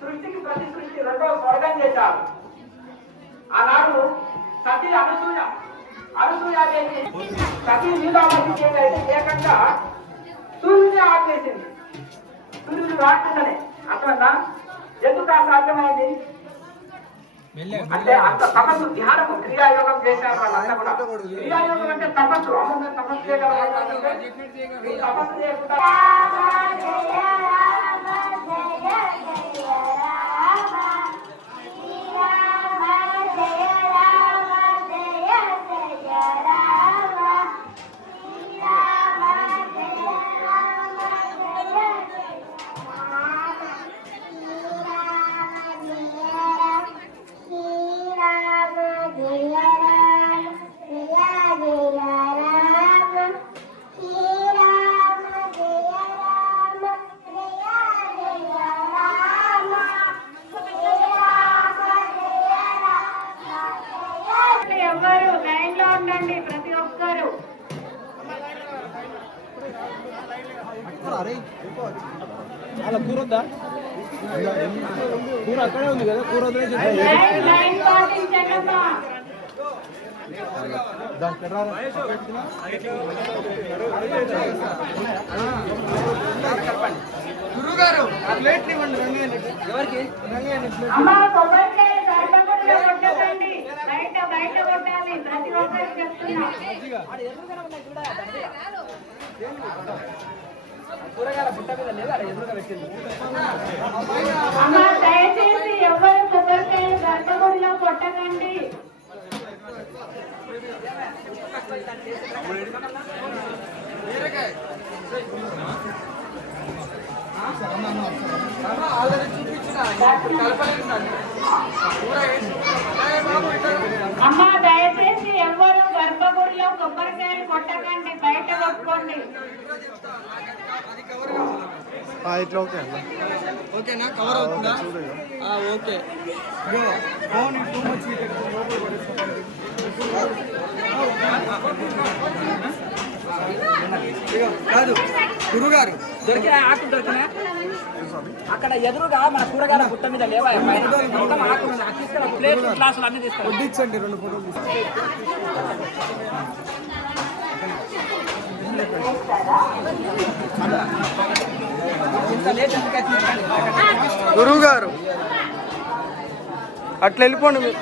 సృష్టికి ప్రతి సృష్టి రెండో స్వర్గం చేశారు. ఆనాడు సతీ అనసూయాదేవి సతీ నీలామతి అయితే ఏకంగా సూర్యుని ఆపేసింది. సూర్యుడు రాకుండానే అర్థమైందా? ఎందుకు సాధ్యమైంది అంటే అంత తపస్సు, ధ్యానము, క్రియాయోగం చేశారు వాళ్ళంతా కూడా. క్రియాయోగం అంటే తపస్సు. అమ్మ తపస్సు చేయగలరు. తపస్సు చేయకుండా ప్రతి ఒక్కరు అలా కూర వద్దా? కూర అక్కడే ఉంది కదా, కూర గురుగారు ప్లేట్లు ఇవ్వండి. ఎవరికి? ప్రతి ఒక్కరు చెప్తున్నా కూరగాయల పుట్ట మీద లేదా ఎదురుగా పెట్టింది. దయచేసి ఎవరు కొబ్బరికాయలు గర్భగుడిలో కొట్టకండి. అమ్మ దయచేసి ఎవరు గర్భగుడిలో కొబ్బరికాయలు కొట్టకండి, బయట కొట్టుకోండి. ఇట్లా ఓకే అండి. ఓకేనా? కవర్ అవుతుందా? ఓకే. కాదు గురుగారు, దొరికిన ఆకులు దొరికినా అక్కడ ఎదురుగా మన కూరగాయల పుట్ట మీద లేవా మొత్తం ఆకులు తీసుకురా. ప్లేట్ గ్లాసులు అన్ని తీసుకురా. వడ్డించండి, 2 ఫోటోలు తీసుకోండి. గురువు గారు అట్లా వెళ్ళిపోండి మీరు.